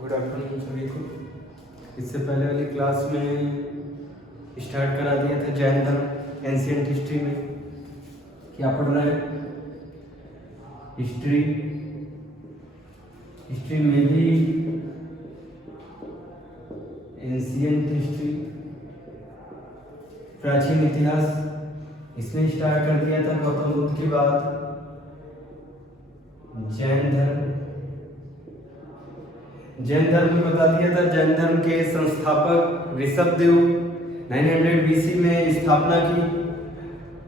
Good afternoon सभी को। इससे पहले वाली क्लास में स्टार्ट करा दिया था जैन धर्म एंशिएंट हिस्ट्री में। क्या पढ़ रहे हैं? हिस्ट्री में भी एंशिएंट हिस्ट्री, प्राचीन इतिहास इसमें स्टार्ट कर दिया था गौतम बुद्ध की बात। जैन धर्म में बता दिया था। जैन धर्म के संस्थापक ऋषभदेव 900 BC में स्थापना की।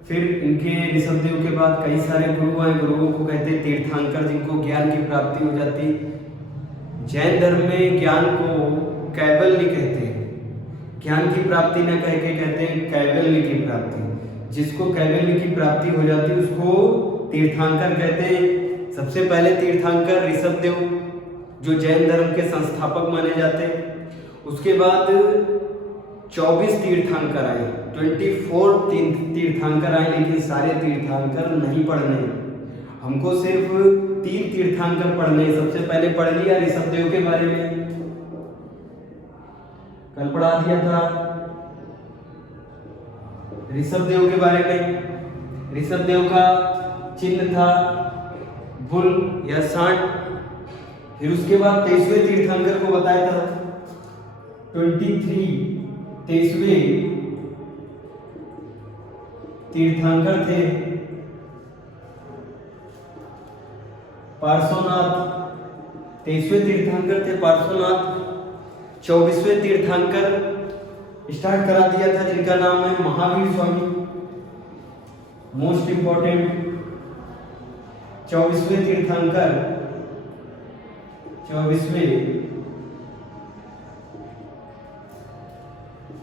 फिर इनके ऋषभदेव के बाद कई सारे गुरु आए। गुरुओं को कहते हैं तीर्थंकर, जिनको ज्ञान की प्राप्ति हो जाती। जैन धर्म में ज्ञान को कैवल्य कहते हैं। ज्ञान की प्राप्ति न कह के कहते हैं कैवल्य की प्राप्ति। जिसको कैवल्य की प्राप्ति हो जाती है उसको तीर्थंकर कहते हैं। सबसे पहले तीर्थंकर ऋषभदेव जो जैन धर्म के संस्थापक माने जाते हैं। उसके बाद 24 तीर्थंकर आए, 24 तीर्थंकर आए, लेकिन सारे तीर्थंकर नहीं पढ़ने। हमको सिर्फ 3 तीर्थंकर पढ़ने। सबसे पहले पढ़ लिया ऋषभदेव के बारे में, कल पढ़ा दिया था ऋषभदेव के बारे में। ऋषभदेव का चिन्ह था बुल या सांड। फिर उसके बाद 23वें तीर्थंकर को बताया था 23वें तीर्थंकर थे पार्श्वनाथ। 23वें तीर्थंकर थे पार्श्वनाथ। 24वें तीर्थंकर स्टार्ट करा दिया था जिनका नाम है महावीर स्वामी। मोस्ट इंपॉर्टेंट 24वें तीर्थंकर, 24वें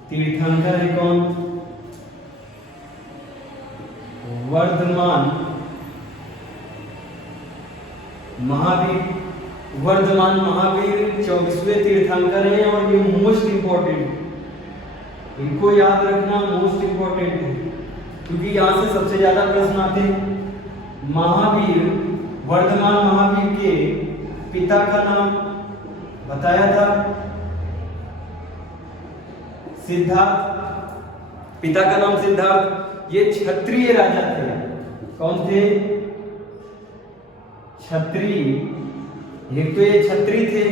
तीर्थंकर है कौन? वर्धमान महावीर। वर्धमान महावीर 24वें तीर्थंकर हैं और ये मोस्ट इंपॉर्टेंट, इनको याद रखना मोस्ट इंपॉर्टेंट है, क्योंकि यहां से सबसे ज्यादा प्रश्न आते हैं। महावीर, वर्धमान महावीर के पिता का नाम बताया था सिद्धार्थ। पिता का नाम सिद्धार्थ। ये क्षत्रिय राजा थे। कौन थे? क्षत्रिय। एक तो ये क्षत्रिय थे,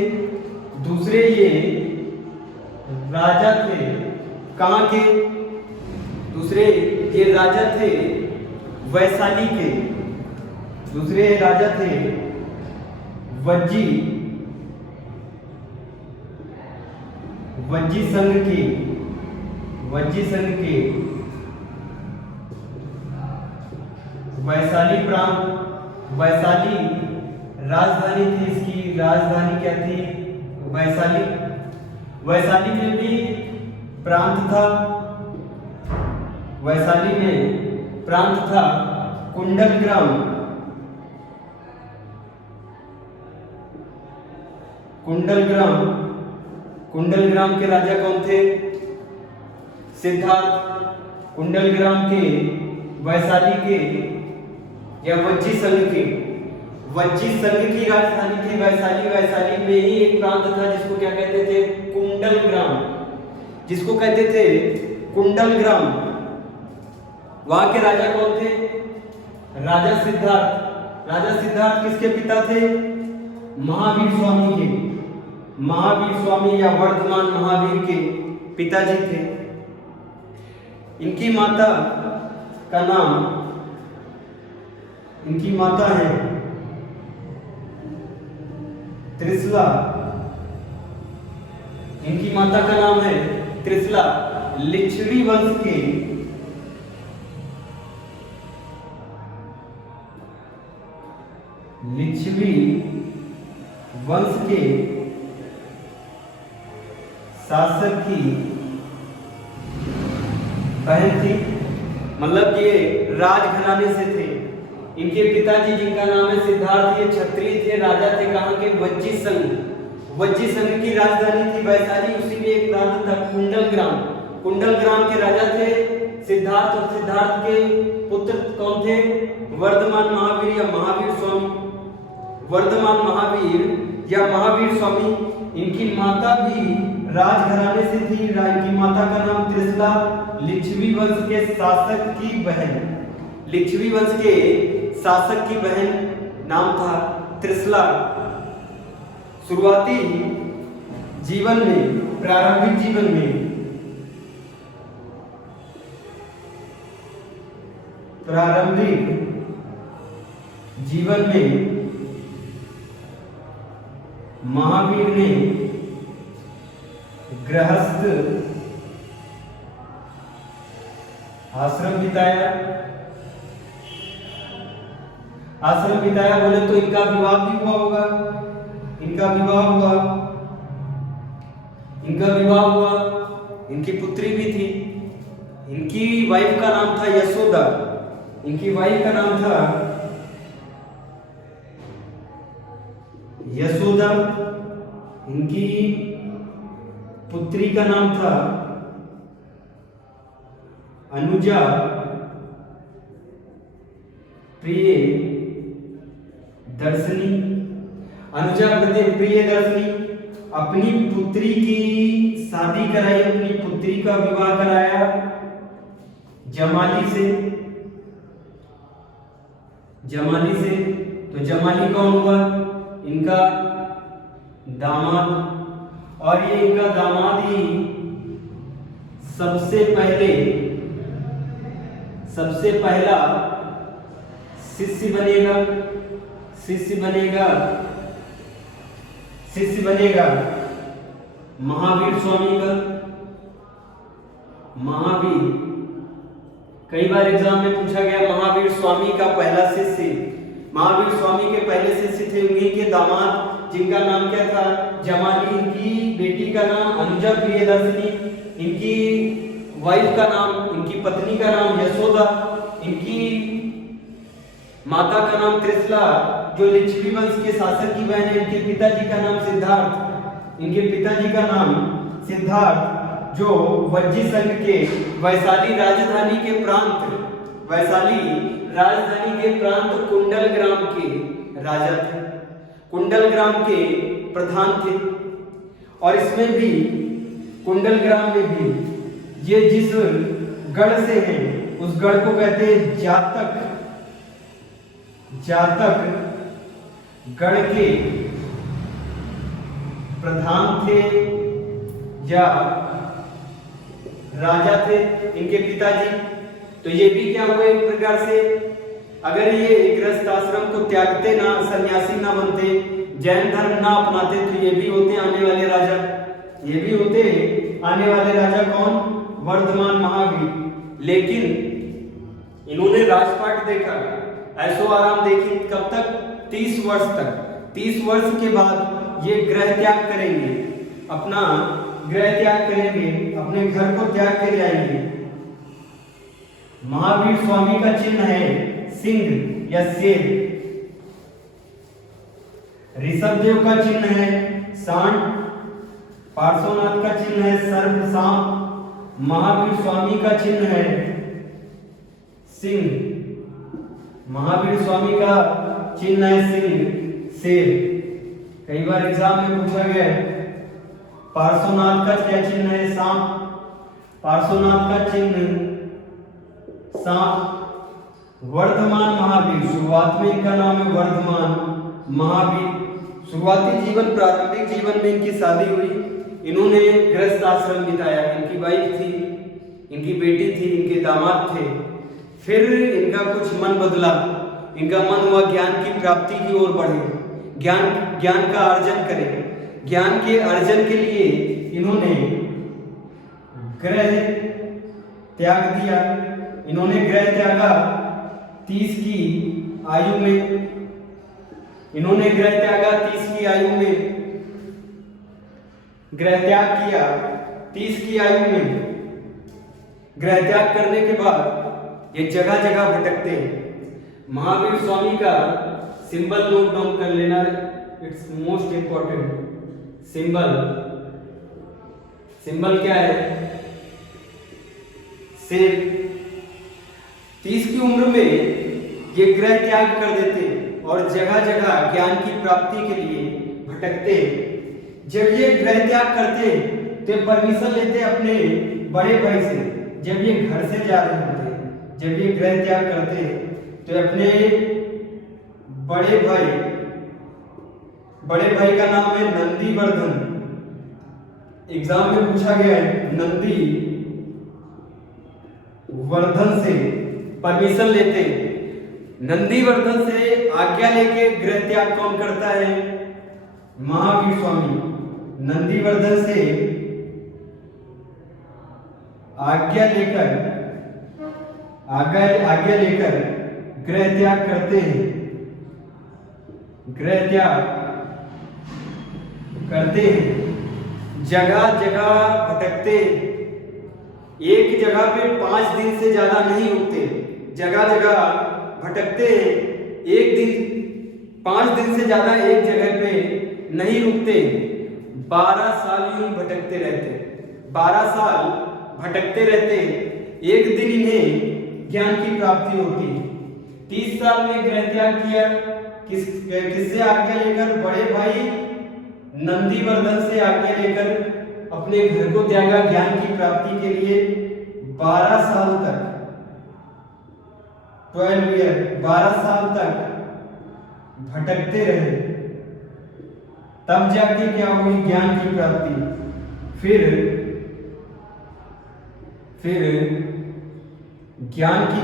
दूसरे ये राजा थे। कहां के? दूसरे ये राजा थे वैशाली के। दूसरे राजा थे वज्जी संघ के वैशाली प्रांत। वैशाली राजधानी थी इसकी। राजधानी क्या थी? वैशाली। वैशाली में भी प्रांत था। वैशाली में प्रांत था कुंडलग्राम। कुंडलग्राम के राजा कौन थे? सिद्धार्थ। कुंडलग्राम के, वैशाली के या वज्जी संघ की राजधानी थी वैशाली। वैशाली में ही एक प्रांत था जिसको क्या कहते थे? कुंडलग्राम। जिसको कहते थे कुंडलग्राम। वहां के राजा कौन थे? राजा सिद्धार्थ। राजा सिद्धार्थ किसके पिता थे? महावीर स्वामी के। महावीर स्वामी या वर्धमान महावीर के पिताजी थे। इनकी माता का नाम, इनकी माता है त्रिशला। इनकी माता का नाम है त्रिशला। लिच्छवी वंश के शासक की बहन थी। मतलब ये राजघराने से थे। इनके पिताजी जिनका नाम है सिद्धार्थ, ये क्षत्रिय थे, राजा थे। कहां के? वज्जी संघ की राजधानी थी वैशाली। उसी में एक प्रांत था कुंडलग्राम। कुंडलग्राम के राजा थे सिद्धार्थ, और सिद्धार्थ के पुत्र कौन थे? वर्धमान महावीर या महावीर स्वामी। वर्धमान महावीर या महावीर स्वामी इनकी माता भी राजघराने से थी। इनकी माता का नाम त्रिशला, लिच्छवी वंश के शासक की बहन, लिच्छवी वंश के शासक की बहन नाम था त्रिशला। शुरुआती जीवन में, प्रारंभिक जीवन में, महावीर ने गृहस्थ आश्रम बिताया। बोले तो इनका विवाह भी हुआ होगा। इनका विवाह हुआ, इनकी पुत्री भी थी। इनकी वाइफ का नाम था यशोदा। इनकी वाइफ का नाम था यशोदा, इनकी पुत्री का नाम था अनुजा प्रियदर्शनी। अपनी पुत्री की शादी कराई, अपनी पुत्री का विवाह कराया जमाली से। तो जमाली कौन हुआ? इनका दामाद। और ये इनका दामाद ही सबसे पहला शिष्य बनेगा महावीर स्वामी का। कई बार एग्जाम में पूछा गया महावीर स्वामी का पहला शिष्य। महावीर स्वामी के पहले शिष्य थे उन्हीं के दामाद, जिनका नाम क्या था? जमाली। इनकी बेटी का नाम अनुजा प्रियदर्शनी, इनकी वाइफ का नाम, इनकी पत्नी का नाम यशोदा, इनकी माता का नाम त्रिशला, जो लिच्छवी वंश के शासक की बहन है। इनके पिताजी का नाम सिद्धार्थ, जो वज्जी संघ के वैशाली राजधानी के प्रांत कुंडलग्राम के राजा थे, कुंडलग्राम के प्रधान थे। और इसमें भी, कुंडलग्राम में भी, ये जिस गढ़ से हैं उस गढ़ को कहते हैं जातक गढ़ के प्रधान थे या राजा थे इनके पिताजी। तो ये भी क्या हुए एक प्रकार से, अगर ये गृहस्थ आश्रम को त्यागते ना, सन्यासी ना बनते, जैन धर्म ना अपनाते, तो ये भी होते आने वाले राजा कौन? वर्धमान महावीर। लेकिन इन्होंने राजपाट देखा, ऐशो आराम देखी। कब तक? 30 वर्ष तक। 30 वर्ष के बाद ये गृह त्याग करेंगे, अपने घर को त्याग के जाएंगे। महावीर स्वामी का चिन्ह है सिंह या शेर। ऋषभदेव का चिन्ह है सांड। पार्श्वनाथ का चिन्ह है सर्प सांप। महावीर स्वामी का चिन्ह है सिंह। महावीर स्वामी का चिन्ह है सिंह, शेर। कई बार एग्जाम में पूछा गया है। पार्श्वनाथ का क्या चिन्ह है? सांप। पार्श्वनाथ का चिन्ह सांप। वर्धमान महावीर, शुरुआत में इनका नाम है वर्धमान महावीर। शुरुआती जीवन, प्रारंभिक जीवन में इनकी शादी हुई। इन्होंने गृहस्थ आश्रम बिताया। इनकी वाइफ थी, इनकी बेटी थी, इनके दामाद थे। फिर इनका कुछ मन बदला। इनका मन हुआ ज्ञान की प्राप्ति की ओर बढ़े, ज्ञान का अर्जन करें। ज्ञान के अर्जन के लिए इन्होंने गृह त्याग दिया। इन्होंने गृह त्यागा 30 की आयु में। इन्होंने गृह त्यागा 30 की आयु में, गृह त्याग किया 30 की आयु में। गृह त्याग करने के बाद ये जगह जगह भटकते हैं। महावीर स्वामी का सिंबल नोट डाउन कर लेना, इट्स मोस्ट इंपॉर्टेंट। सिंबल क्या है? शेर। 30 की उम्र में ये गृह त्याग कर देते और जगह जगह ज्ञान की प्राप्ति के लिए भटकते। जब ये गृह त्याग करते तो परमिशन लेते अपने बड़े भाई से। जब ये घर से जा रहे होते, जब ये गृह त्याग करते तो अपने बड़े भाई का नाम है नंदीवर्धन। एग्जाम में पूछा गया है, नंदी वर्धन से परमिशन लेते, नंदीवर्धन से आज्ञा लेके गृह त्याग कौन करता है? महावीर स्वामी। नंदीवर्धन से आज्ञा लेकर गृह त्याग करते हैं, गृह त्याग करते हैं। जगह जगह भटकते, एक जगह पे 5 दिन से ज्यादा नहीं रुकते, जगह जगह भटकते हैं। एक दिन 5 दिन से ज्यादा एक जगह पे नहीं रुकते। 12 साल यूं भटकते रहते, 12 साल भटकते रहते। एक दिन इन्हें ज्ञान की प्राप्ति होती। 30 साल में गृह त्याग किया, किससे आज्ञा लेकर? बड़े भाई नंदीवर्धन से आज्ञा लेकर अपने घर को त्यागा ज्ञान की प्राप्ति के लिए। 12 साल तक, 12 ईयर, 12 साल तक भटकते रहे, तब जाके क्या हुई? ज्ञान की प्राप्ति। फिर ज्ञान की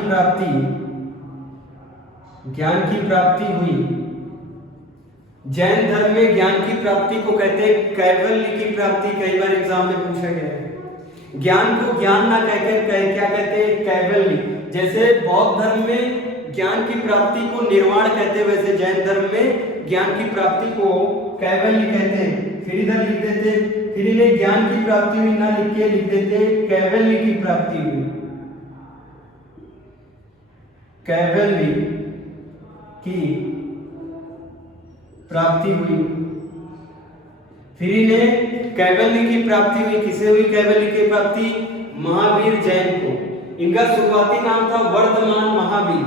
प्राप्ति हुई। जैन धर्म में ज्ञान की प्राप्ति को कहते हैं कैवल्य की प्राप्ति। कई बार एग्जाम में पूछा गया है। ज्ञान को ज्ञान ना कहकर क्या कहते हैं? कैवल्य। जैसे बौद्ध धर्म में ज्ञान की प्राप्ति को निर्वाण कहते हैं, वैसे जैन धर्म में ज्ञान की प्राप्ति को कैवल्य कहते हैं। फिर इधर लिख देते, फिर इन्हें ज्ञान की प्राप्ति हुई ना लिख के लिख देते कैवल्य की प्राप्ति हुई, कैवल्य की प्राप्ति हुई। फिर इन्हें कैवल्य की प्राप्ति हुई। किसे हुई कैवल्य की प्राप्ति? महावीर जैन को। इनका शुरुआती नाम था वर्धमान महावीर,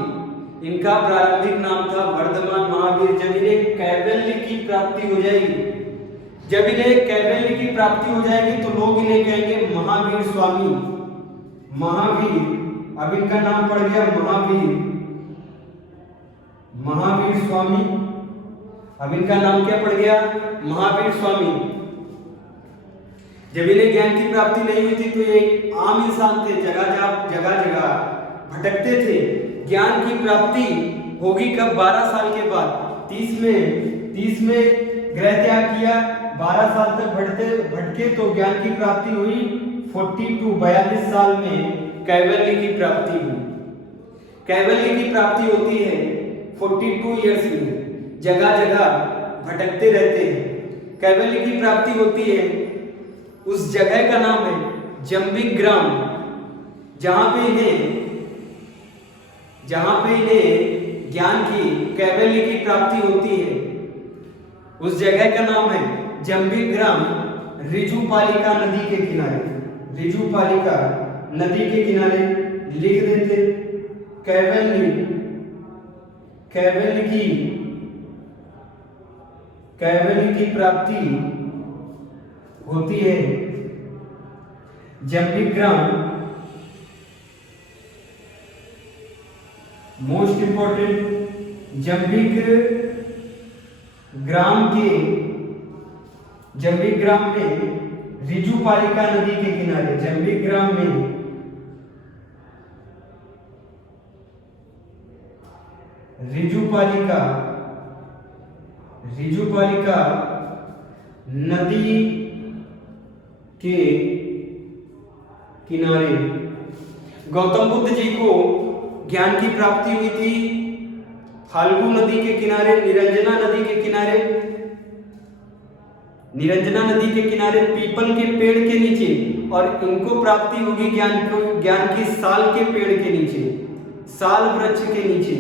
इनका प्रारंभिक नाम था वर्धमान महावीर। जब इन्हें कैवल्य की प्राप्ति हो जाएगी, जब इन्हें कैवल्य की प्राप्ति हो जाएगी तो लोग इन्हें कहेंगे महावीर स्वामी, महावीर। अब इनका नाम पड़ गया महावीर, महावीर स्वामी। अब इनका नाम क्या पड़ गया? महावीर स्वामी। जब इन्हें ज्ञान की प्राप्ति नहीं हुई थी तो ये आम इंसान थे, जगह जगह भटकते थे। ज्ञान की प्राप्ति होगी कब? 12 साल के बाद। 30 में गृह त्याग किया, 12 साल तक भटके तो ज्ञान की प्राप्ति हुई 42 साल में कैवल्य की प्राप्ति हुई। कैवल्य की प्राप्ति होती है 42 ईयर्स में, जगह जगह भटकते रहते हैं। कैवल्य की प्राप्ति होती है, उस जगह का नाम है जंबिक ग्राम, जहां पे इन्हें ज्ञान की कैवल्य की प्राप्ति होती है। उस जगह का नाम है जंबिक ग्राम, ऋजुपालिका नदी के किनारे। ऋजुपालिका नदी के किनारे लिख देते कैवल्य की प्राप्ति होती है जंबिक ग्राम। मोस्ट इंपॉर्टेंट, जंबिक ग्राम में ऋजुपालिका नदी के किनारे, जंबिक ग्राम में ऋजुपालिका नदी के किनारे गौतम बुद्ध जी को ज्ञान की प्राप्ति हुई थी फाल्गु नदी के किनारे, निरंजना नदी के किनारे पीपल के पेड़ के नीचे, और इनको प्राप्ति होगी ज्ञान की साल के पेड़ के नीचे, साल वृक्ष के नीचे।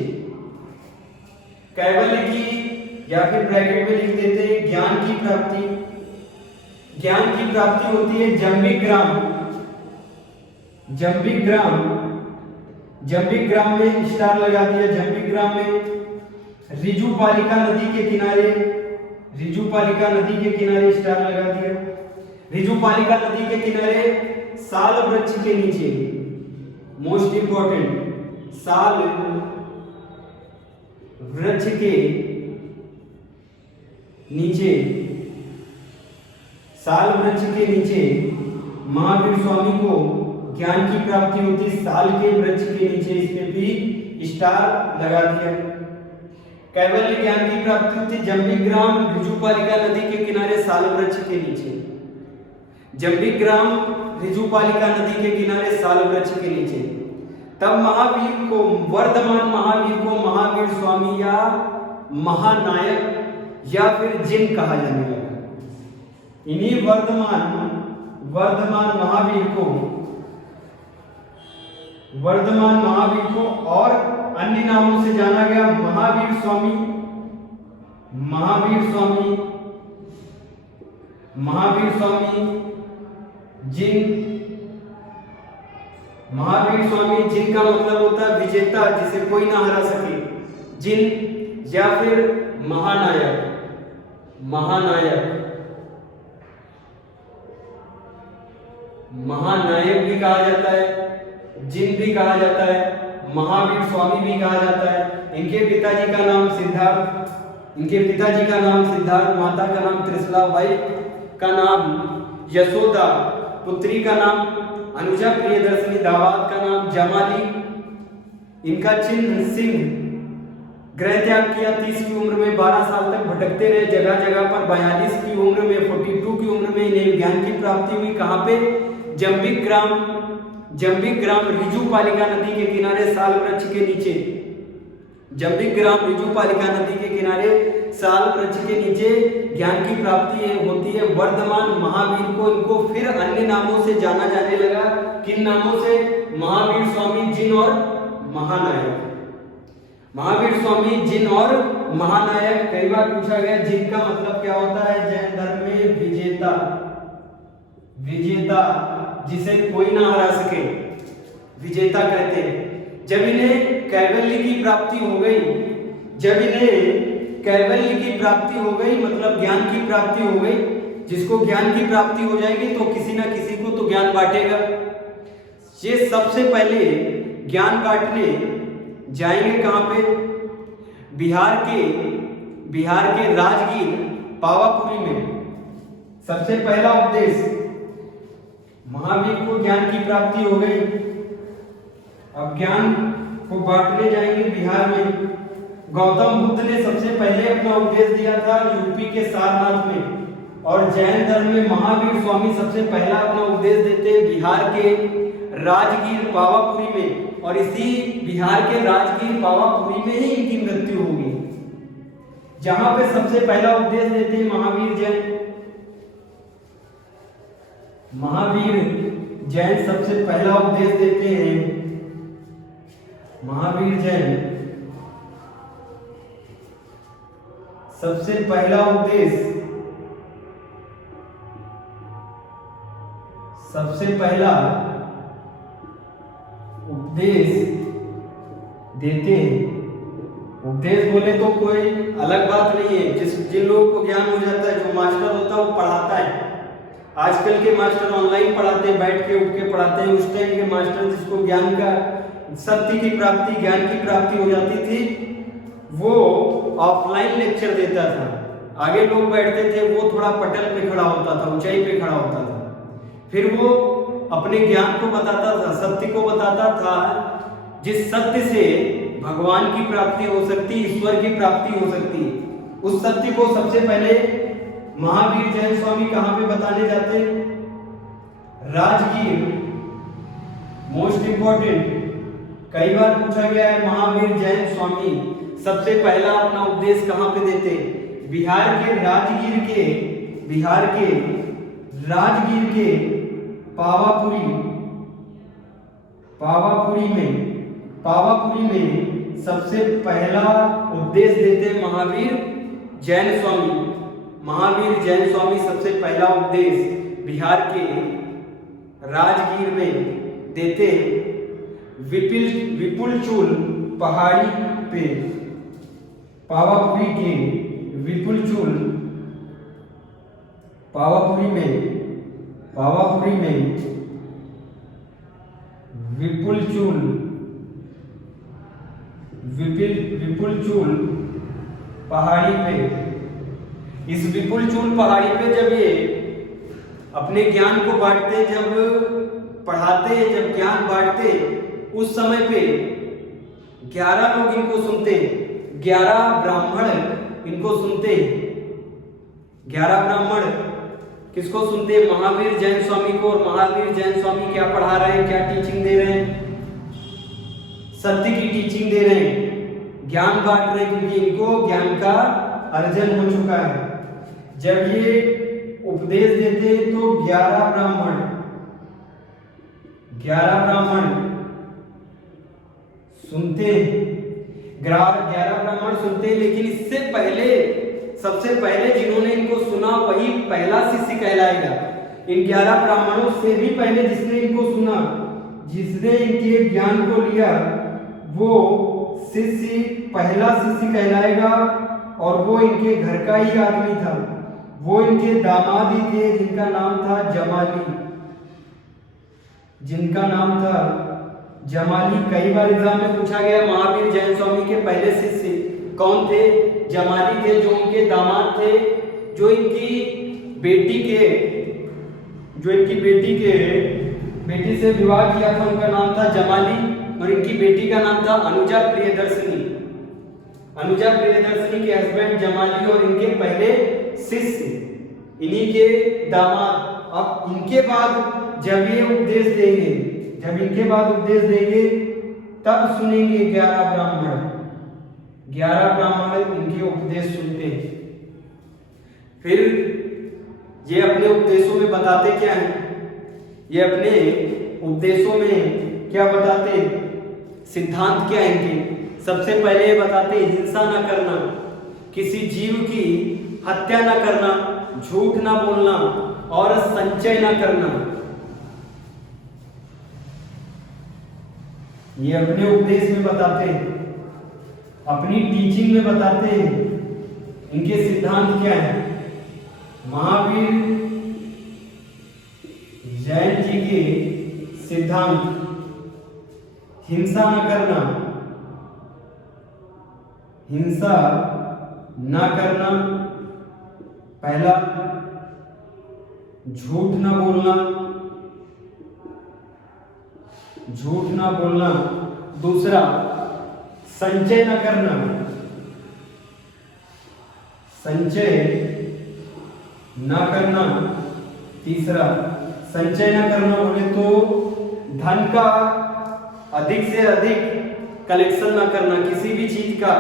कैवल्य की, या फिर ब्रैकेट में लिख देते हैं ज्ञान की प्राप्ति होती है जंबिक ग्राम में स्टार लगा दिया। जंबिक ग्राम में ऋजुपालिका नदी के किनारे रिजुपालिका नदी के किनारे स्टार लगा दिया। रिजुपालिका नदी के किनारे साल वृक्ष के नीचे, मोस्ट इंपॉर्टेंट, साल वृक्ष के नीचे, साल वृक्ष के नीचे महावीर स्वामी को ज्ञान की प्राप्ति होती। साल के वृक्ष के नीचे इसमें भी स्टार लगा दिया। कैवल्य ज्ञान की प्राप्ति होती जंबिग्राम रिजुपालिका नदी के किनारे साल वृक्ष के नीचे। जंबिग्राम रिजुपालिका नदी के किनारे साल वृक्ष के नीचे। तब महावीर को, वर्धमान महावीर को महावीर स्वामी या महानायक या फिर जिन कहा जाने लगा। इन्हीं वर्धमान महावीर को और अन्य नामों से जाना गया। महावीर स्वामी, जिन का मतलब होता है विजेता, जिसे कोई ना हरा सके, जिन, या फिर महानायक भी कहा जाता है, जिन भी कहा जाता है, महावीर स्वामी भी कहा जाता है। इनके पिताजी का नाम सिद्धार्थ, माता का नाम त्रिशला, वाइफ का नाम यशोदा, पुत्री का नाम अनुजा प्रियदर्शनी, दामाद का नाम जमाली। इनका चिन्ह सिंह। गृह त्याग किया 30 की उम्र में, 12 साल तक भटकते रहे जगह जगह पर। 42 की उम्र में, 42 की उम्र में इन्हें ज्ञान की प्राप्ति हुई। कहाँ पे? जंबिग्राम रिजुपालिका नदी के किनारे साल वृक्ष के नीचे। जंबिग्राम रिजुपालिका नदी के किनारे साल वृक्ष के नीचे ज्ञान की प्राप्ति होती है वर्धमान महावीर को। इनको फिर अन्य नामों से जाना जाने लगा। किन नामों से? महावीर स्वामी, जिन और महानायक। महावीर स्वामी, जिन और महानायक। कई बार पूछा गया जिन का मतलब क्या होता है? जैन धर्म में विजेता, जिसे कोई ना हरा सके, विजेता कहते हैं। जब इन्हें कैवल्य की प्राप्ति हो गई, मतलब ज्ञान की प्राप्ति हो गई। जिसको ज्ञान की प्राप्ति हो जाएगी तो किसी ना किसी को तो ज्ञान बांटेगा। ये सबसे पहले ज्ञान बांटने जाएंगे कहां पे? बिहार के राजगीर पावापुरी में। सबसे पहला उपदेश, महावीर को ज्ञान की प्राप्ति हो गई, अब ज्ञान को बांटने जाएंगे बिहार में। गौतम बुद्ध ने सबसे पहले अपना उपदेश दिया था यूपी के सारनाथ में, और जैन धर्म में महावीर स्वामी सबसे पहला अपना उपदेश देते हैं बिहार के राजगीर पावापुरी में। और इसी बिहार के राजगीर पावापुरी में ही इनकी मृत्यु होगी, जहां पे सबसे पहला उपदेश देते हैं महावीर जैन सबसे पहला उपदेश देते हैं। महावीर जैन सबसे पहला उपदेश देते हैं। उपदेश बोले तो कोई अलग बात नहीं है। जिन लोगों को ज्ञान हो जाता है, जो मास्टर होता है वो पढ़ाता है। आजकल के मास्टर ऑनलाइन पढ़ाते हैं, बैठ के उठ के पढ़ाते हैं। उस टाइम के मास्टर जिसको ज्ञान का सत्य की प्राप्ति, ज्ञान की प्राप्ति हो जाती थी, वो ऑफलाइन लेक्चर देता था। आगे लोग बैठते थे, वो थोड़ा पटल पे खड़ा होता था, ऊंचाई पे खड़ा होता था। फिर वो अपने ज्ञान को बताता था, सत्य को बताता था, जिस सत्य से भगवान की प्राप्ति हो सकती, ईश्वर की प्राप्ति हो सकती। उस सत्य को सबसे पहले महावीर जैन स्वामी कहां पे बताने जाते? राजगीर। मोस्ट इंपॉर्टेंट, कई बार पूछा गया है महावीर जैन स्वामी सबसे पहला अपना उपदेश कहां पे देते? बिहार के राजगीर के पावापुरी में सबसे पहला उपदेश देते महावीर जैन स्वामी। महावीर जैन स्वामी सबसे पहला उपदेश बिहार के राजगीर में देते। विपुलचूल पहाड़ी पे, पावापुरी के विपुलचूल पावापुरी में विपुल चूल पहाड़ी पे, इस विपुल चूल पहाड़ी पे जब ये अपने ज्ञान को बांटते, जब पढ़ाते, जब ज्ञान बांटते, उस समय पे 11 लोग इनको सुनते, 11 ब्राह्मण इनको सुनते। 11 ब्राह्मण किसको सुनते? महावीर जैन स्वामी को। और महावीर जैन स्वामी क्या पढ़ा रहे हैं, क्या टीचिंग दे रहे हैं? सत्य की टीचिंग दे रहे हैं, ज्ञान बांट रहे हैं, क्योंकि इनको ज्ञान का अर्जन हो चुका है। जब ये उपदेश देते तो 11 ब्राह्मण सुनते, 11 ब्राह्मण सुनते। लेकिन इससे पहले, सबसे पहले जिन्होंने इनको सुना वही पहला शिष्य कहलाएगा। इन 11 ब्राह्मणों से भी पहले जिसने इनको सुना, जिसने इनके ज्ञान को लिया, वो शिष्य पहला शिष्य कहलाएगा। और वो इनके घर का ही आदमी था, वो इनके दामाद ही थे, जिनका नाम था जमाली। कई बार एग्जाम में पूछा गया महावीर जैन स्वामी के पहले शिष्य कौन थे? जमाली थे, जो उनके दामाद थे, जो इनकी बेटी से विवाह किया था। उनका नाम था जमाली और इनकी बेटी का नाम था अनुजा प्रियदर्शनी के हस्बैंड जमाली और इनके पहले शिष्य, इन्हीं के दामाद। अब इनके बाद जब उपदेश देंगे तब सुनेंगे 11 ब्राह्मण इनके उपदेश सुनते हैं। फिर ये अपने उपदेशों में बताते क्या हैं? ये अपने उपदेशों में क्या बताते? सिद्धांत क्या है इनके? सबसे पहले ये बताते हिंसा न करना, किसी जीव की हत्या न करना, झूठ न बोलना और संचय न करना। ये अपने उपदेश में बताते हैं, अपनी टीचिंग में बताते हैं। इनके सिद्धांत क्या है? महावीर जैन जी के सिद्धांत: हिंसा न करना, पहला, झूठ न बोलना, दूसरा संचय न करना, तीसरा संचय न करना बोले तो धन का अधिक से अधिक कलेक्शन न करना, किसी भी चीज का,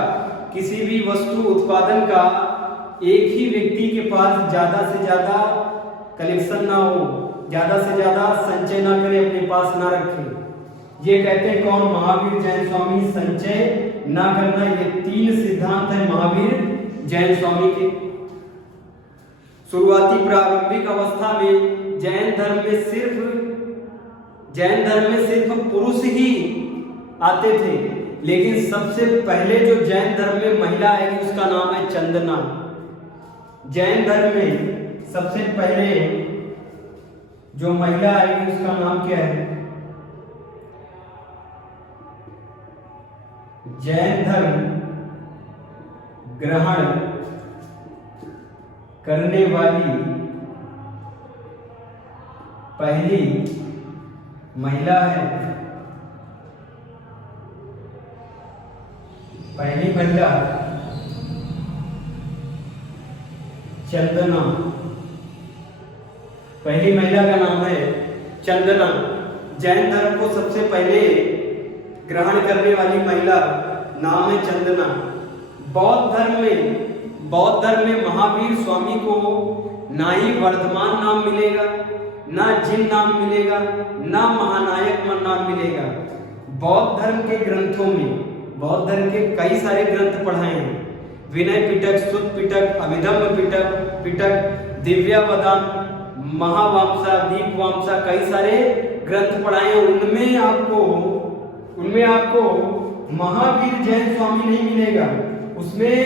किसी भी वस्तु उत्पादन का एक ही व्यक्ति के पास ज्यादा से ज्यादा कलेक्शन ना हो, ज्यादा से ज्यादा संचय ना करे, अपने पास ना रखे। ये कहते हैं कौन? महावीर जैन स्वामी। संचय ना करना, ये 3 सिद्धांत है महावीर जैन स्वामी के। शुरुआती प्रारंभिक अवस्था में जैन धर्म में सिर्फ पुरुष ही आते थे, लेकिन सबसे पहले जो जैन धर्म में महिला आएगी उसका नाम है चंदना। जैन धर्म में सबसे पहले जो महिला आएगी उसका नाम क्या है? जैन धर्म ग्रहण करने वाली पहली महिला है। पहली महिला चंदना। पहली महिला का नाम है चंदना। जैन धर्म को सबसे पहले ग्रहण करने वाली महिला नाम है चंदना। बौद्ध धर्म में महावीर स्वामी को ना ही वर्धमान नाम मिलेगा, ना जिन नाम मिलेगा, ना महानायक नाम मिलेगा। बौद्ध धर्म के ग्रंथों में बौद्ध धर्म के कई सारे ग्रंथ पढ़ाए हैं। विनय पिटक, सुत पिटक, अभिधम्म पिटक, दिव्यावदान, महावामसा, दीपवामसा, कई सारे ग्रंथ पढ़ाए हैं। उनमें आपको महावीर जैन स्वामी नहीं मिलेगा। उसमें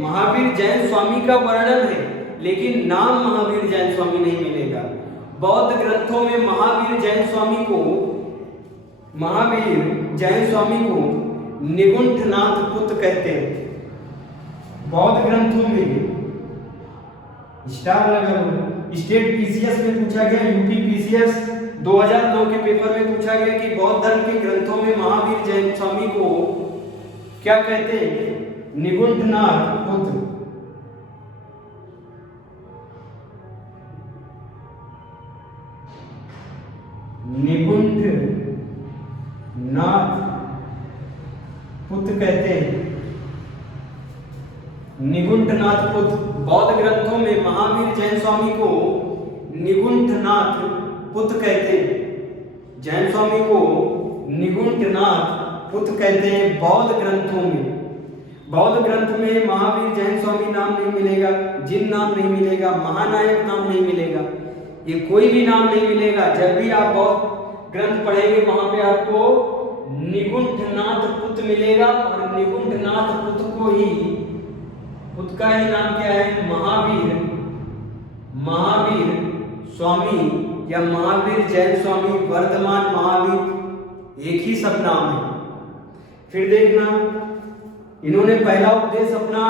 महावीर जैन स्वामी का वर्णन है, लेकिन नाम महावीर जैन स्वामी नहीं मिलेगा। बौद्ध ग्रंथों में महावीर जैन स्वामी को निगुंठनाथ पुत्र कहते हैं। बौद्ध ग्रंथों में स्टार लगा हुआ, स्टेट पीसीएस में पूछा गया, यूपी पीसीएस 2009 के पेपर में पूछा गया कि बौद्ध धर्म के ग्रंथों में महावीर जैन स्वामी को क्या कहते हैं? निगुंठनाथ पुत्र। निगुंठनाथ पुत्र कहते हैं। निगुंठनाथ पुत्र, बौद्ध ग्रंथों में महावीर जैन स्वामी को निगुंठनाथ पुत्र कहते हैं। जैन स्वामी को निगुंठनाथ पुत्र कहते हैं बौद्ध ग्रंथों में। बौद्ध ग्रंथ में महावीर जैन स्वामी नाम नहीं मिलेगा, जिन नाम नहीं मिलेगा, महानायक नाम नहीं मिलेगा, ये कोई भी नाम नहीं मिलेगा। जब भी आप बौद्ध ग्रंथ पढ़ेंगे वहां पे आपको निगुंठनाथ पुत्र मिलेगा, और निगुंठनाथ पुत्र को ही, पुत्र का ही नाम क्या है? महावीर स्वामी या महावीर जैन स्वामी, वर्धमान महावीर, एक ही सब नाम है। फिर देखना, इन्होंने पहला उपदेश अपना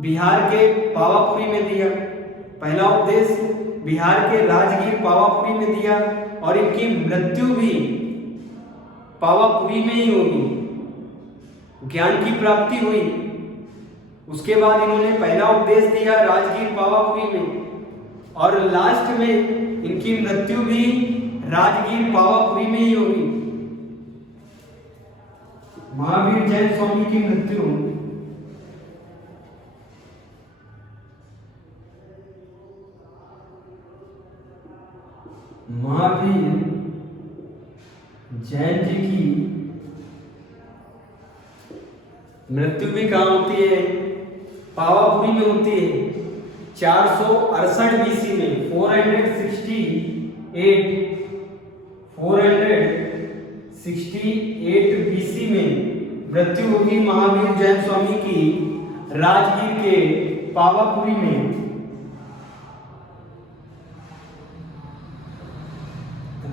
बिहार के पावापुरी में दिया। पहला उपदेश बिहार के राजगीर पावापुरी में दिया, और इनकी मृत्यु भी पावापुरी में ही होगी। ज्ञान की प्राप्ति हुई, उसके बाद इन्होंने पहला उपदेश दिया राजगीर पावापुरी में, और लास्ट में इनकी मृत्यु भी राजगीर पावापुरी में ही होगी। महावीर जैन स्वामी की मृत्यु महावीर जैन जी की मृत्यु भी कहाँ होती है? पावापुरी में होती है। 468 बीसी में, 468 बीसी में मृत्यु होगी महावीर जैन स्वामी की राजगीर के पावापुरी में।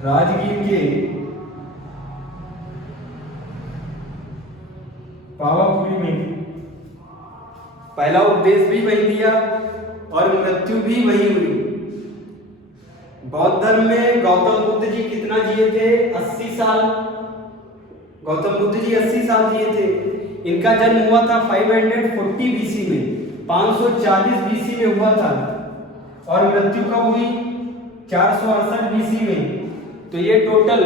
राजगीर के पावापुरी में पहला उपदेश भी वही दिया और मृत्यु भी वही हुई। बौद्ध धर्म में गौतम बुद्ध जी कितना जिए थे? 80 साल। गौतम बुद्ध जी 80 साल जिए थे। इनका जन्म हुआ था 540 बीसी में, 540 बीसी में हुआ था, और मृत्यु कब हुई? 468 बीसी में। तो ये टोटल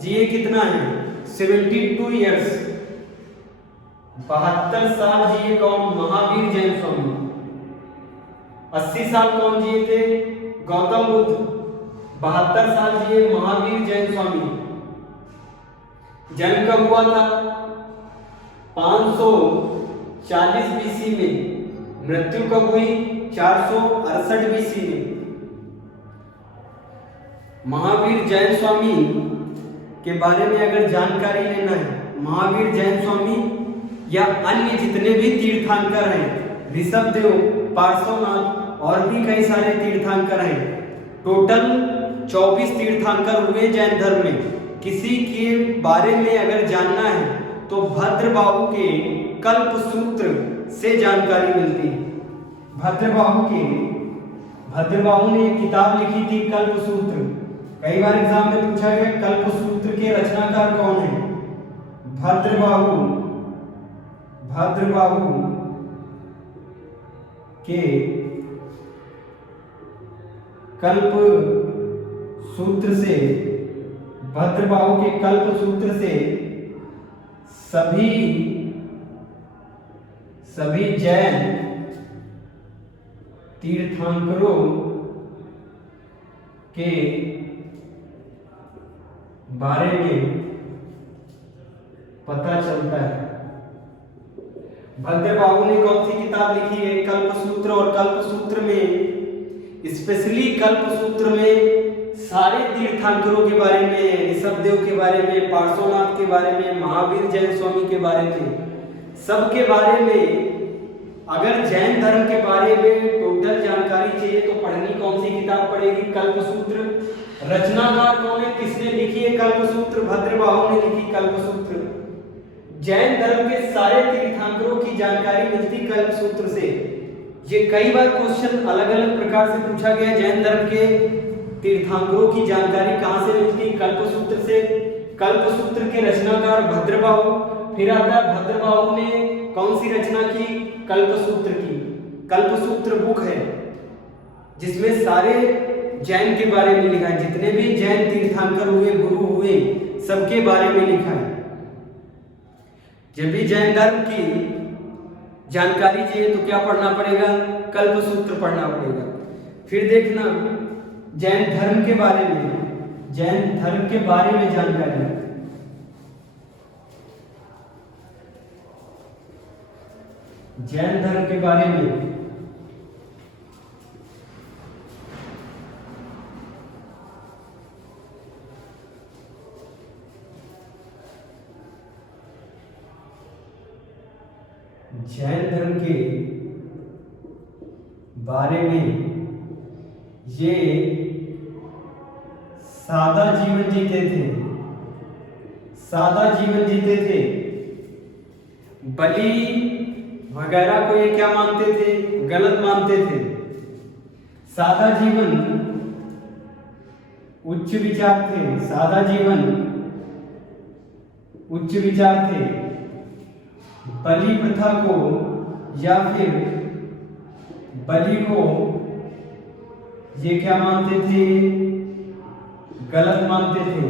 जिए कितना है? 72 ईयर्स, 72 साल जिए कौन? महावीर जैन स्वामी। 80 साल कौन जिए थे? गौतम बुद्ध। 72 साल जिए महावीर जैन स्वामी। जन्म कब हुआ था? 540 बीसी में। मृत्यु कब हुई? 468 बीसी में। महावीर जैन स्वामी के बारे में अगर जानकारी लेना है, महावीर जैन स्वामी या अन्य जितने भी तीर्थंकर हैं, ऋषभदेव, पार्श्वनाथ और भी कई सारे तीर्थंकर हैं, टोटल 24 तीर्थंकर हुए जैन धर्म में। किसी के बारे में अगर जानना है तो भद्रबाहु के कल्पसूत्र से जानकारी मिलती है। भद्रबाहु ने एक किताब लिखी थी कल्पसूत्र। कई बार एग्जाम में पूछा गया कल्पसूत्र के रचनाकार कौन है? भद्रबाहु के कल्प सूत्र से, भद्रबाहु के कल्प सूत्र से सभी जैन तीर्थंकरों के बारे में पता चलता है। भद्रबाहु ने कौन सी किताब लिखी है? कल्पसूत्र। और कल्पसूत्र में, स्पेशली कल्पसूत्र में सारे तीर्थंकरों के बारे में, ऋषभदेव के बारे में, पार्श्वनाथ के बारे में, महावीर जैन स्वामी के बारे में, सबके बारे में, अगर जैन धर्म के बारे में टोटल निरंतर जानकारी चाहिए तो पढ़नी कौन सी किताब पढ़ेगी? कल्पसूत्र। रचनाकार कौन है, किसने लिखी है कल्पसूत्र? भद्रबाहु ने लिखी कल्पसूत्र। जैन धर्म के सारे तीर्थंकरों की जानकारी मिलती कल्पसूत्र से। ये कई बार क्वेश्चन अलग अलग प्रकार से पूछा गया। जैन धर्म के तीर्थंकरों की जानकारी कहां से मिलती? कल्पसूत्र से। कल्पसूत्र के रचनाकार भद्रबाहु। फिर आता है भद्रबाहु ने कौन सी रचना की? कल्पसूत्र की। कल्पसूत्र बुक है जिसमें सारे जैन के बारे में लिखा है, जितने भी जैन तीर्थंकर हुए, गुरु हुए, सबके बारे में लिखा है। जब भी जैन धर्म की जानकारी चाहिए तो क्या पढ़ना पड़ेगा? कल्पसूत्र पढ़ना पड़ेगा। फिर देखना जैन धर्म के बारे में, जैन धर्म के बारे में जानकारी। जैन धर्म के बारे में जैन धर्म के बारे में ये सादा जीवन जीते थे, सादा जीवन जीते थे। बलि वगैरह को ये क्या मानते थे? गलत मानते थे। सादा जीवन, उच्च विचार थे। सादा जीवन, उच्च विचार थे। बलि प्रथा को या फिर बलि को ये क्या मानते थे? गलत मानते थे।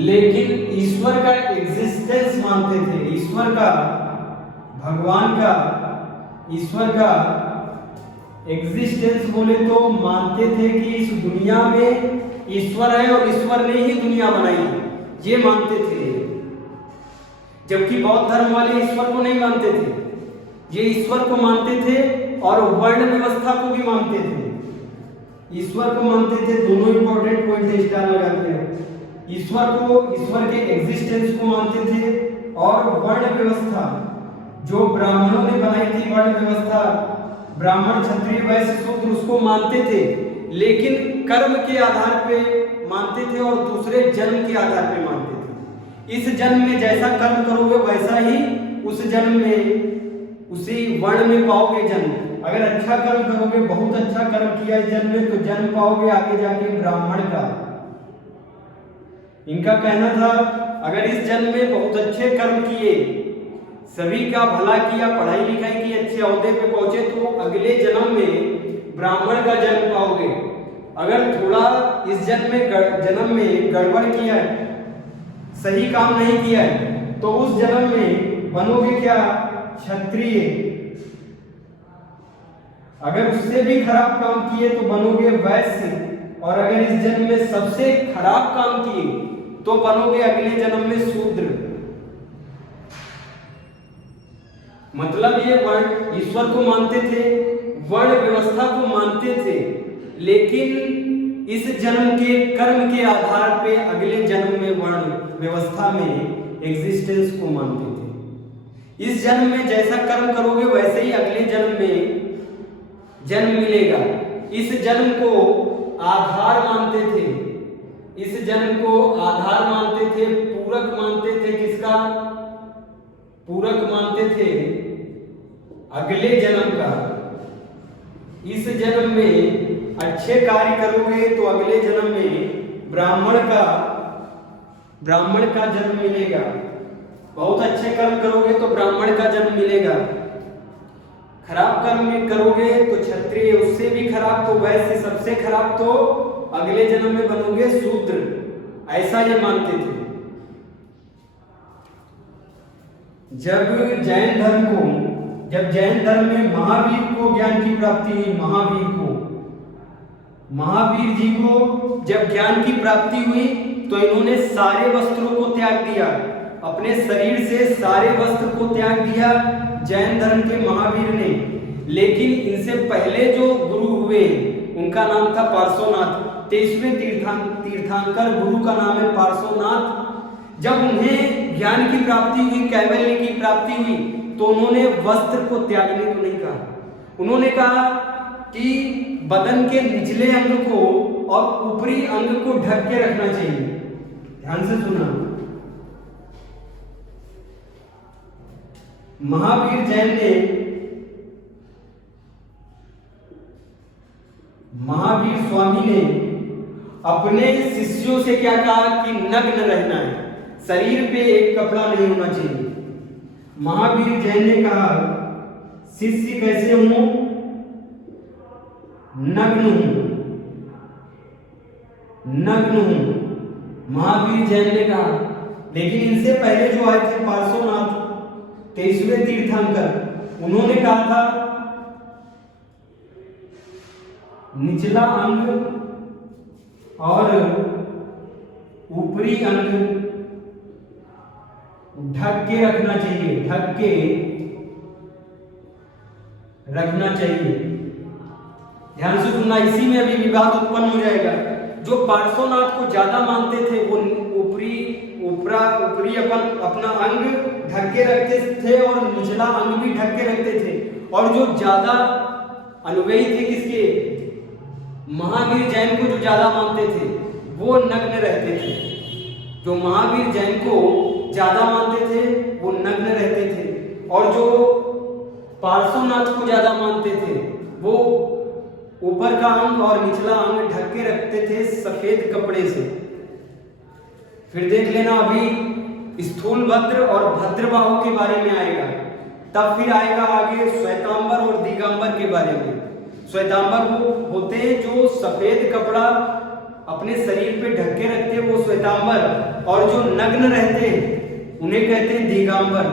लेकिन ईश्वर का एग्जिस्टेंस मानते थे। ईश्वर का, भगवान का, ईश्वर का एग्जिस्टेंस बोले तो मानते थे कि इस दुनिया में ईश्वर है और ईश्वर ने ही दुनिया बनाई, ये मानते थे। जबकि बौद्ध धर्म वाले ईश्वर को नहीं मानते थे। ये ईश्वर को मानते थे और वर्ण व्यवस्था को भी मानते थे। ईश्वर को मानते थे, दोनों इंपॉर्टेंट पॉइंट स्टार लगाते हैं। ईश्वर को, ईश्वर के एग्जिस्टेंस को मानते थे और वर्ण व्यवस्था जो ब्राह्मणों ने बनाई थी, वर्ण व्यवस्था, ब्राह्मण, क्षत्रिय, वैश्य, शूद्र, उसको मानते थे। लेकिन कर्म के आधार पे मानते थे और दूसरे जन्म के आधार पे मानते थे। इस जन्म में जैसा कर्म करोगे वैसा ही उस जन्म में, उसी वर्ण में पाओगे जन्म। अगर अच्छा कर्म करोगे, बहुत अच्छा कर्म किया इस जन्म में, तो जन्म पाओगे आगे जाके ब्राह्मण का। इनका कहना था अगर इस जन्म में बहुत अच्छे कर्म किए, सभी का भला किया, पढ़ाई लिखाई की, अच्छे ओहदे पे पहुंचे, तो अगले जन्म में ब्राह्मण का जन्म पाओगे। अगर थोड़ा इस जन्म में गड़बड़ किया है, सही काम नहीं किया है, तो उस जन्म में बनोगे क्या? क्षत्रिय। अगर उससे भी खराब काम किए तो बनोगे वैश्य। और अगर इस जन्म में सबसे खराब काम किए तो बनोगे अगले जन्म में शूद्र। मतलब ये वर्ण, ईश्वर को मानते थे, वर्ण व्यवस्था को मानते थे, लेकिन इस जन्म के कर्म के आधार पे अगले जन्म में वर्ण व्यवस्था में एग्जिस्टेंस को मानते थे। इस जन्म में जैसा कर्म करोगे वैसे ही अगले जन्म में जन्म मिलेगा। इस जन्म को आधार मानते थे। इस जन्म को आधार मानते थे, पूरक मानते थे। किसका? पूरक मानते थे अगले जन्म का। इस जन्म में अच्छे कार्य करोगे तो अगले जन्म में ब्राह्मण का जन्म मिलेगा। बहुत अच्छे कर्म करोगे तो ब्राह्मण का जन्म मिलेगा। खराब कर्म करोगे तो क्षत्रिय, उससे भी खराब तो वैश्य, सबसे खराब तो अगले जन्म में बनोगे शूद्र। ऐसा ये मानते थे। जब जैन धर्म में महावीर को ज्ञान की प्राप्ति हुई, महावीर जी को जब ज्ञान की प्राप्ति हुई तो इन्होंने सारे वस्त्रों को त्याग दिया, अपने शरीर से सारे वस्त्र को त्याग दिया जैन धर्म के महावीर ने। लेकिन इनसे पहले जो गुरु हुए उनका नाम था पार्श्वनाथ। 23वें तीर्थंकर गुरु का नाम है पार्श्वनाथ। जब उन्हें ज्ञान की प्राप्ति हुई, कैवल्य की प्राप्ति हुई, तो उन्होंने वस्त्र को त्यागने को नहीं कहा। उन्होंने कहा कि बदन के निचले अंग को और ऊपरी अंग को ढक के रखना चाहिए। ध्यान से सुना। महावीर स्वामी ने अपने शिष्यों से क्या कहा कि नग्न रहना है, शरीर पे एक कपड़ा नहीं होना चाहिए। महावीर जैन ने कहा शिष्य कैसे हूं? नग्न हूं। महावीर जैन ने कहा। लेकिन इनसे पहले जो आए थे पार्श्वनाथ 23वें तीर्थंकर, उन्होंने कहा था निचला अंग और ऊपरी अंग ढक के रखना चाहिए। ध्यान से सुनना, इसी में अभी विवाद उत्पन्न हो जाएगा। जो पार्श्वनाथ को ज्यादा मानते थे वो ऊपरी अपना अंग ढक के रखते थे और निचला अंग भी ढक के रखते थे। और जो ज्यादा अनुयायी थे किसके? महावीर जैन को जो ज्यादा मानते थे वो नग्न रहते थे। जो महावीर जैन को ज्यादा मानते थे वो नग्न रहते थे, और जो पार्श्वनाथ को ज्यादा मानते थे वो ऊपर का अंग और निचला अंग ढक के रखते थे सफेद कपड़े से। फिर देख लेना, अभी स्थूलभद्र और भद्रबाहु के बारे में आएगा, तब फिर आएगा आगे श्वेतांबर और दिगंबर के बारे में। श्वेतांबर वो होते हैं जो सफेद कपड़ा अपने शरीर पे ढक के रखते हैं, वो श्वेतांबर, और जो नग्न रहते हैं उन्हें कहते हैं दिगंबर।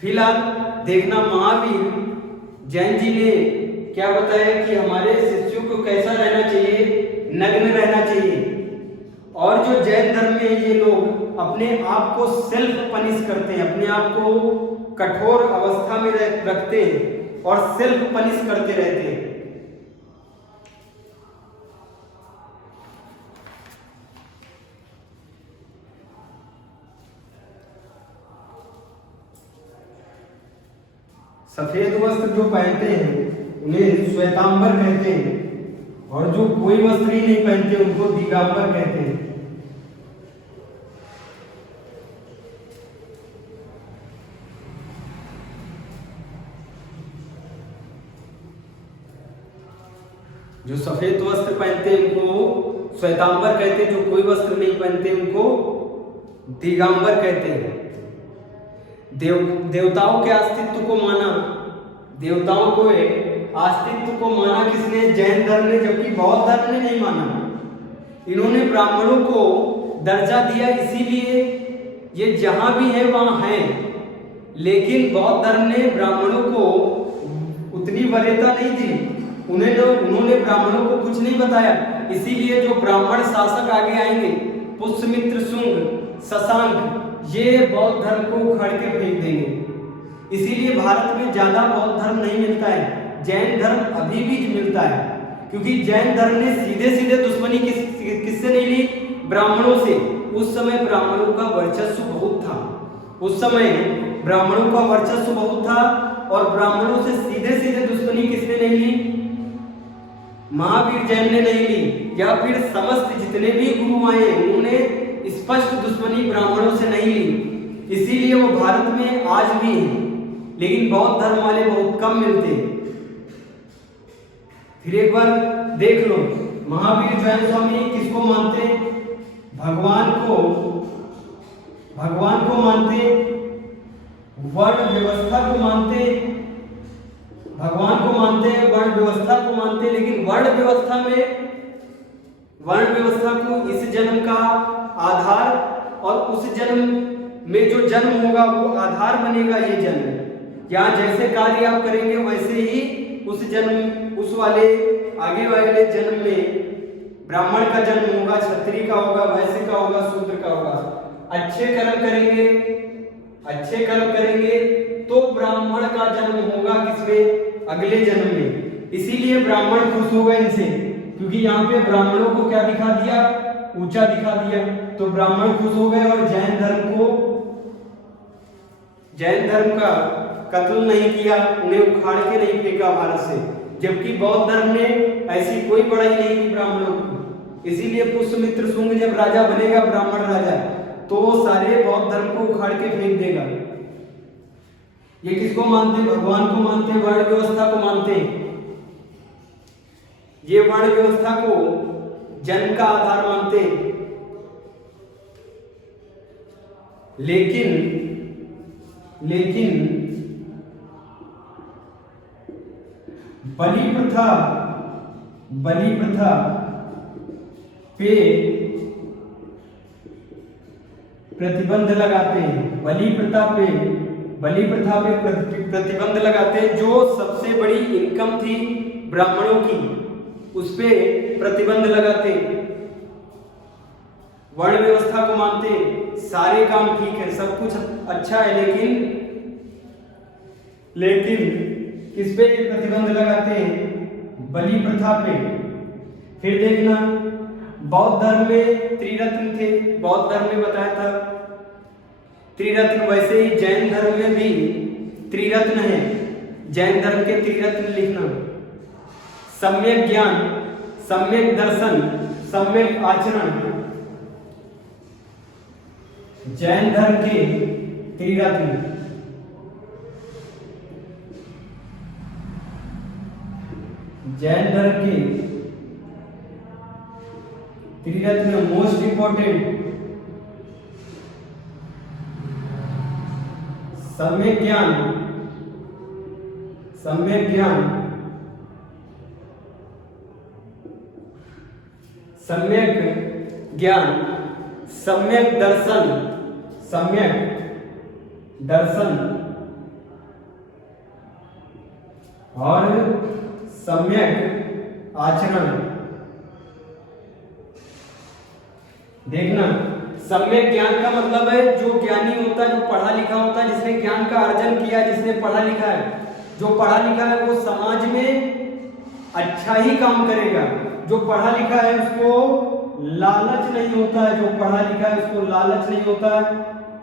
फिलहाल देखना, महावीर जैन जी ने क्या बताया कि हमारे शिष्यों को कैसा रहना चाहिए? नग्न रहना चाहिए। और जो जैन धर्म में ये लोग अपने आप को सेल्फ पनिश करते हैं, अपने आप को कठोर अवस्था में रखते हैं और सेल्फ पनिश करते रहते हैं। सफेद वस्त्र जो पहनते हैं उन्हें श्वेतांबर कहते हैं, और जो कोई वस्त्र ही नहीं पहनते उनको दिगंबर कहते हैं। जो सफेद वस्त्र पहनते हैं उनको श्वेतांबर कहते हैं, जो कोई वस्त्र नहीं पहनते उनको दिगंबर कहते हैं। देवताओं के अस्तित्व को माना, देवताओं को अस्तित्व को माना किसने? जैन धर्म ने, जबकि बौद्ध धर्म ने नहीं माना। इन्होंने ब्राह्मणों को दर्जा दिया, इसीलिए ये जहां भी है वहां है। लेकिन बौद्ध धर्म ने ब्राह्मणों को उतनी वरीयता नहीं दी, उन्होंने ब्राह्मणों को कुछ नहीं बताया। इसीलिए जो ब्राह्मण शासक आगे आएंगे, पुष्यमित्र, शुंग, शशांक, ये बौद्ध धर्म को उखाड़ के फेंक देंगे। इसीलिए भारत में ज्यादा बौद्ध धर्म नहीं मिलता है, जैन धर्म अभी भी मिलता है, क्योंकि जैन धर्म ने सीधे सीधे दुश्मनी किससे नहीं ली? ब्राह्मणों से। उस समय ब्राह्मणों का वर्चस्व बहुत था, उस समय ब्राह्मणों का वर्चस्व बहुत था, और ब्राह्मणों से सीधे सीधे दुश्मनी किसने नहीं ली? महावीर जैन ने नहीं ली, या फिर समस्त जितने भी गुरु आए उन्होंने स्पष्ट दुश्मनी ब्राह्मणों से नहीं ली। इसीलिए वो भारत में आज भी हैं, लेकिन बौद्ध धर्म वाले बहुत कम मिलते हैं। फिर एक बार देख लो, महावीर जैन स्वामी किसको मानते? भगवान को मानते, वर्ण व्यवस्था को मानते, भगवान को मानते, वर्ण व्यवस्था को मानते। लेकिन वर्ण व्यवस्था को इस जन्म का आधार, और उस जन्म में जो जन्म होगा वो आधार बनेगा। ये जन्म यहाँ जैसे कार्य आप करेंगे वैसे ही उस जन्म, उस वाले आगे वाले जन्म में ब्राह्मण का जन्म होगा, क्षत्रिय का होगा, वैश्य का होगा, शूद्र का होगा। अच्छे कर्म करेंगे तो ब्राह्मण का जन्म होगा किसमें? अगले जन्म में। इसीलिए ब्राह्मण खुश हो गए इनसे, क्योंकि यहाँ पे ब्राह्मणों को क्या दिखा दिया? ऊंचा दिखा दिया। तो ब्राह्मण खुश हो गए, और जैन धर्म का कत्ल नहीं किया, उन्हें उखाड़ के नहीं फेंका भारत से। जबकि बौद्ध धर्म ने ऐसी कोई पढ़ाई नहीं की ब्राह्मणों की। इसीलिए पुष्यमित्र शुंग जब राजा बनेगा, ब्राह्मण राजा, तो वो सारे बौद्ध धर्म को उखाड़ के फेंक देगा। ये किसको मानते? भगवान को मानते, वर्ण व्यवस्था को मानते। ये वर्ण व्यवस्था को जन्म का आधार मानते। लेकिन बलि प्रथा पे प्रतिबंध लगाते हैं। बलि प्रथा पे प्रतिबंध लगाते हैं। जो सबसे बड़ी इनकम थी ब्राह्मणों की, उस पे प्रतिबंध लगाते। वर्ण व्यवस्था को मानते, सारे काम ठीक है, सब कुछ अच्छा है, लेकिन किस पे प्रतिबंध लगाते हैं? बलि प्रथा पे। फिर देखना, बौद्ध धर्म में त्रिरत्न थे, बौद्ध धर्म में बताया था त्रिरत्न। वैसे ही जैन धर्म में भी त्रिरत्न है। जैन धर्म के त्रिरत्न लिखना: सम्यक ज्ञान, सम्यक दर्शन, सम्यक आचरण। जैन धर्म के त्रिरत्न। जैन धर्म के त्रिरत्न मोस्ट इंपॉर्टेंट: सम्यक ज्ञान, सम्यक ज्ञान, सम्यक दर्शन और सम्यक आचरण। देखना, सम्यक ज्ञान का मतलब है जो ज्ञानी होता है, जो पढ़ा लिखा होता है, जिसने ज्ञान का अर्जन किया, जिसने पढ़ा लिखा है। जो पढ़ा लिखा है वो समाज में अच्छा ही काम करेगा। जो पढ़ा लिखा है उसको लालच नहीं होता है, जो पढ़ा लिखा है उसको लालच नहीं होता,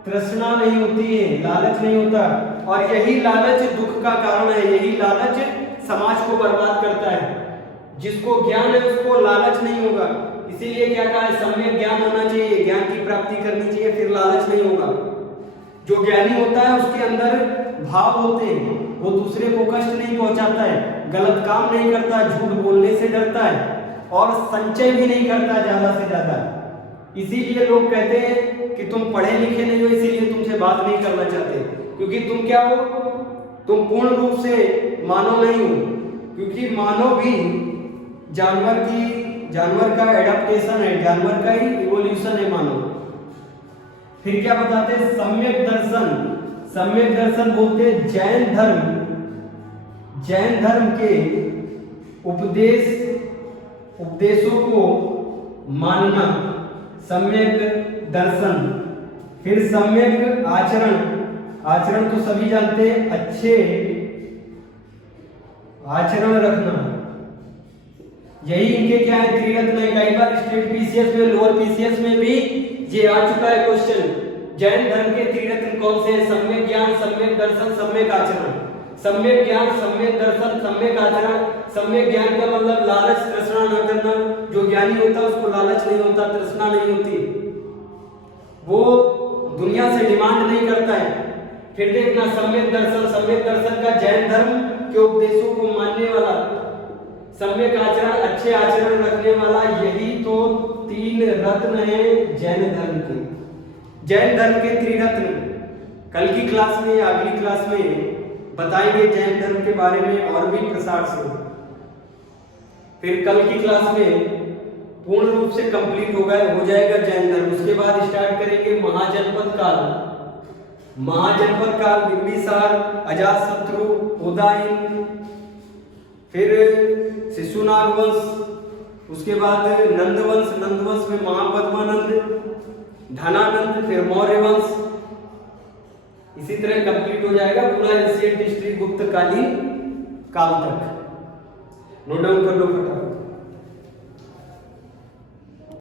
तृष्णा नहीं होती है, लालच नहीं होता। और यही लालच दुख का कारण है, यही लालच समाज को बर्बाद करता है। जिसको ज्ञान है उसको लालच नहीं होगा। इसीलिए क्या कहा है? सम्यक ज्ञान होना चाहिए, ज्ञान की प्राप्ति करनी चाहिए, फिर लालच नहीं होगा। जो ज्ञानी होता है उसके अंदर भाव होते हैं, वो दूसरे को कष्ट नहीं पहुंचाता है, गलत काम नहीं करता, झूठ बोलने से डरता है और संचय भी नहीं करता ज्यादा से ज्यादा। इसीलिए लोग कहते हैं कि तुम पढ़े लिखे नहीं हो, इसीलिए तुमसे बात नहीं करना चाहते, क्योंकि तुम क्या हो? तुम पूर्ण रूप से मानव नहीं हो। क्योंकि मानव भी जानवर का एडाप्टेशन है, जानवर का ही इवोल्यूशन है मानव। फिर क्या बताते हैं? सम्यक दर्शन बोलते हैं जैन धर्म के उपदेशों को मानना, सम्यक दर्शन। फिर सम्यक आचरण तो सभी जानते हैं, अच्छे आचरण रखना। यही इनके क्या है? त्रिरत्न है। कई बार स्टेट पीसीएस में, लोअर पीसीएस में भी ये आ चुका है क्वेश्चन। जैन धर्म के त्रिरत्न कौन से हैं? सम्यक ज्ञान, सम्यक दर्शन, सम्यक आचरण। सम्यक ज्ञान, सम्यक दर्शन, सम्यक आचरण। सम्यक ज्ञान का मतलब लालच, तृष्णा न करना। जो ज्ञानी होता है उसको लालच नहीं होता, तृष्णा नहीं होती, वो दुनिया से डिमांड नहीं करता है। फिर देखना, सम्यक दर्शन का जैन धर्म के उपदेशों को मानने वाला, सम्यक आचरण, अच्छे आचरण रखने वाला। यही तो तीन रत्न हैं जैन धर्म के। जैन धर्म के त्रिरत्न कल की क्लास में या अगली क्लास में बताएंगे जैन धर्म के बारे में और भी प्रसार से। फिर कल की क्लास में पूर्ण रूप से कंप्लीट हो जाएगा जैन धर्म। उसके बाद स्टार्ट करेंगे महाजनपद काल, बिंबिसार, अजातशत्रु, उदयन, फिर शिशुनाग वंश, उसके बाद नंदवंश में महापद्मानंद, धनानंद, फिर मौर्य वंश। इसी तरह कंप्लीट हो जाएगा पूरा एंशिएंट हिस्ट्री गुप्तकालीन काल तक। नोट डाउन कर लो फटाफट।